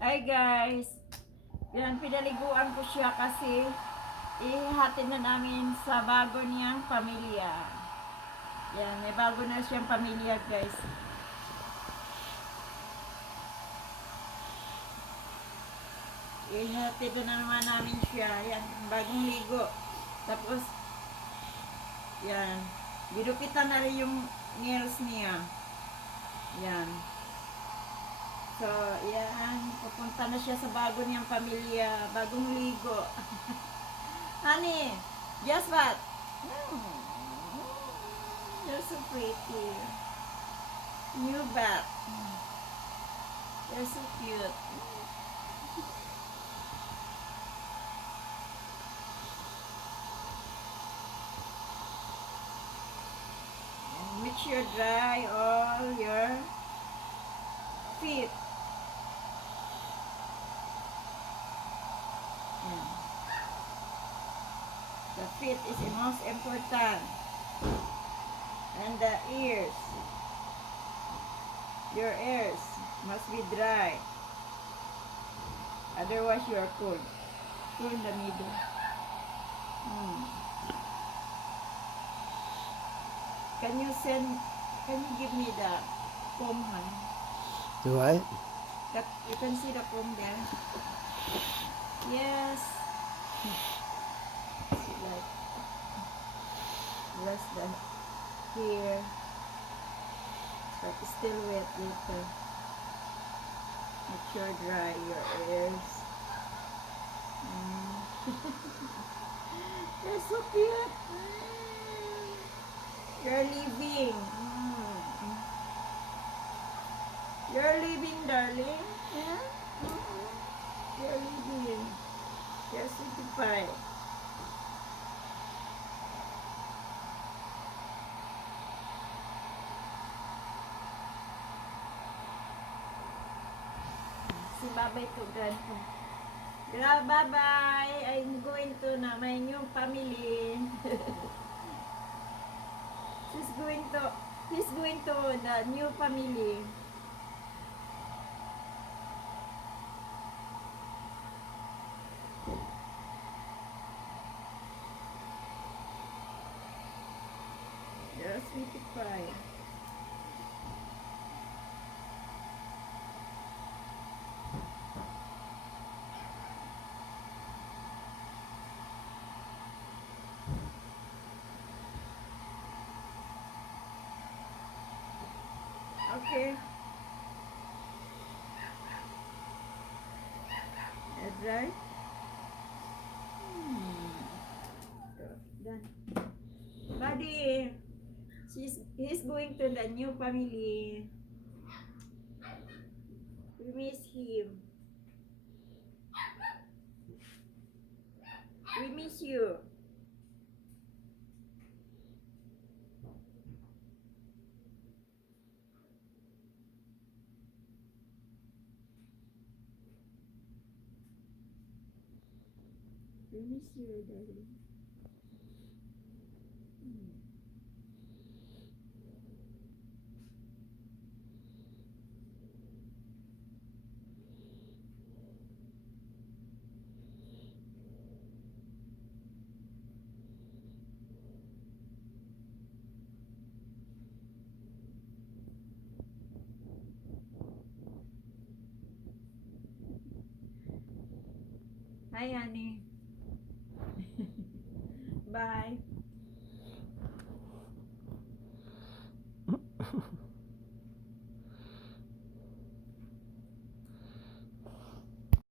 Hi guys! Yan, pinaliguan ko siya kasi ihatid na namin sa bago niyang pamilya. Yan, may bago na siyang pamilya guys. Ihatid na naman namin siya. Yan, bagong ligo. Tapos, yan, ginupitan na rin yung nails niya. Yan. So, yan, pupunta na siya sa bago niyang pamilya, bagong ligo. Honey, guess what? You're so pretty. New back. You're so cute. And make sure dry all your feet. Yan. The feet is the most important. And the ears. Your ears must be dry. Otherwise you are cold. Here in the middle. Can you give me the comb, honey? Do I? That you can see the comb there. Yes. Like rest the hair. But it's still wet later. Make sure dry your ears. You're so cute. You're leaving. You're leaving, darling. Yeah? You're leaving. You're certified. Si Babay to grandpa. Bye-bye. I'm going to na my new family. He's going to the new family. Yes, sweetie pie. Okay. That's right. Done. Buddy, he's going to the new family. We miss him. We miss you. We miss you, darling. Hi, honey. Bye.